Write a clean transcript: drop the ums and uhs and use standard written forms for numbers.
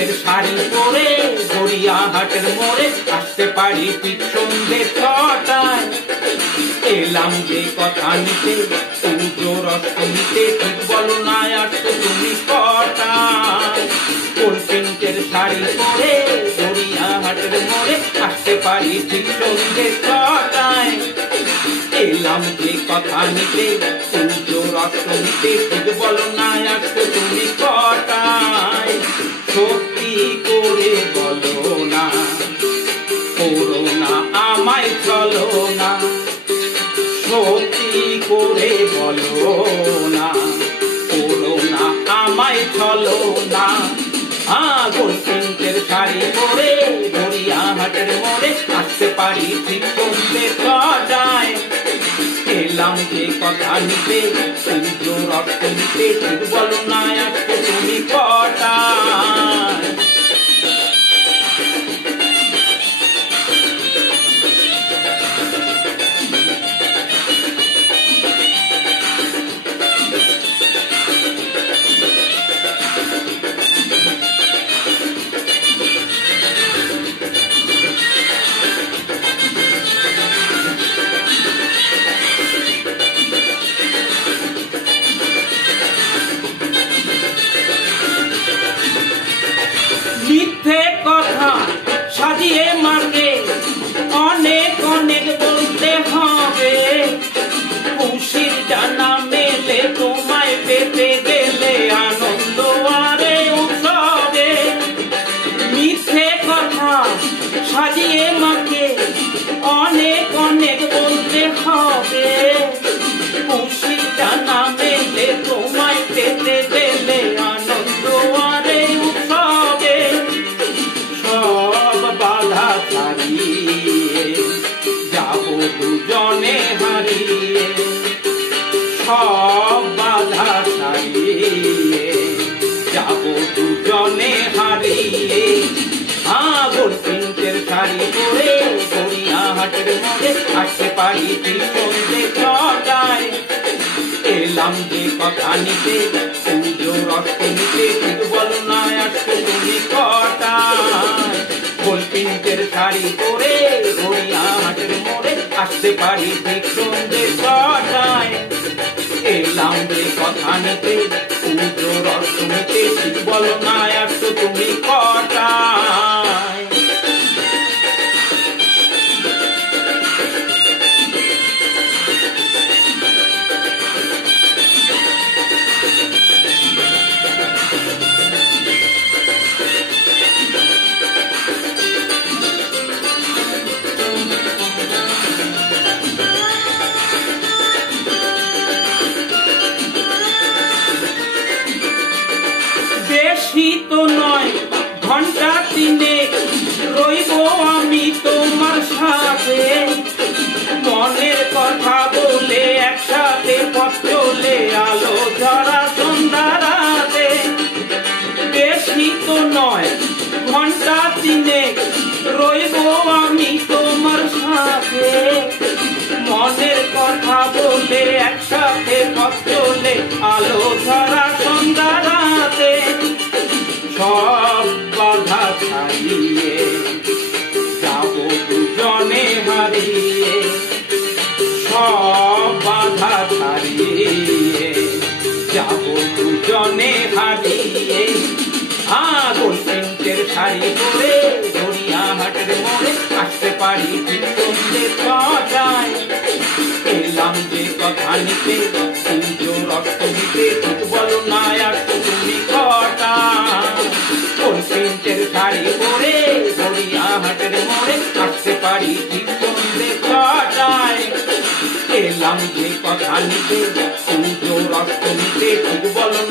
প্রিন্টের শাড়ি পরে গড়িয়াহাটের মোড়ে আসতে পারি ঠিক সন্ধ্যে 6টায়। এলাম যে কথা নিতে পুজোর অষ্টমীতে, ঠিক বলো না আসছো তুমি কটায়? ফুল প্রিন্টের শাড়ি পরে গড়িয়াহাটের মোড়ে আসতে পারি ঠিক সন্ধ্যে 6টায়। এলাম যে কথা নিতে পুজোর অষ্টমীতে, ঠিক বলো না আসছো তুমি কটায়? সত্যি করে বলো না, করো না আমায় চলো না। সত্যি করে বলো না, করো না আমায় চলো না। গোল প্রিন্টের শাড়ি পরে গড়িয়াহাটের মোড়ে আসতে পারি ঠিক সন্ধ্যে 6টায়। এলাম যে কথা নিতে পুজোর অষ্টমীতে, ঠিক বলো না আসছো তুমি কটায়? মিথ্যে কথা সাজিয়ে মাকে অনেক অনেক বলতে হবে। খুশির জানা মেলে তোমায় পেতে গেলে আনন্দ আরে উৎসবে। মিথ্যে কথা সাজিয়ে মাকে অনেক অনেক বলতে হবে। খুশির জানা মেলে তোমায় পেতে গেলে আনন্দ আরে উৎসবে। সব বাধা ছাড়িয়ে যাবো দুজনে হারিয়ে, সব বাধা ছাড়িয়ে যাবো দুজনে হারিয়ে। গোল প্রিন্টের শাড়ি পরে গড়িয়াহাটের মোড়ে আসতে পারি ঠিক সন্ধ্যে 6টায়। এলাম যে কথা নিতে পুজোর অষ্টমীতে, ঠিক বলো না আসছো তুমি কটায়? গোল প্রিন্টের শাড়ি পরে গড়িয়াহাটের মোড়ে আসতে পারি ঠিক সন্ধ্যে 6টায়। এলাম যে কথা নিতে পুজোর অষ্টমীতে, ঠিক বলো না আসছো তুমি কটায়? বেশি তো নয় ঘন্টা 3 রইব আমি তোমার সাথে। মনের কথা বলে একসাথে পথ চলে আলো ঝরা সন্ধ্যা রাতে। বেশি তো নয় ঘন্টা 3 রইব আমি তোমার সাথে। মনের কথা বলে একসাথে পথ চলে আলো ঝরা সন্ধ্যা রাতে। সব বাধা ছাড়িয়ে যাবো দুজনে হারিয়ে, সব বাধা ছাড়িয়ে যাবো দুজনে হারিয়ে। গোল প্রিন্টের শাড়ি পরে গড়িয়াহাটের মোড়ে আসতে পারি ঠিক সন্ধ্যে 6টায়। এলাম যে কথা নিতে পুজোর অষ্টমীতে, ঠিক বলো না আসছো তুমি কটায়? গোল প্রিন্টের শাড়ি পরে গড়িয়াহাটের মোড়ে আসতে পারি ঠিক সন্ধ্যে 6টায়। এলাম যে কথা নিতে পুজোর অষ্টমীতে, ঠিক বলো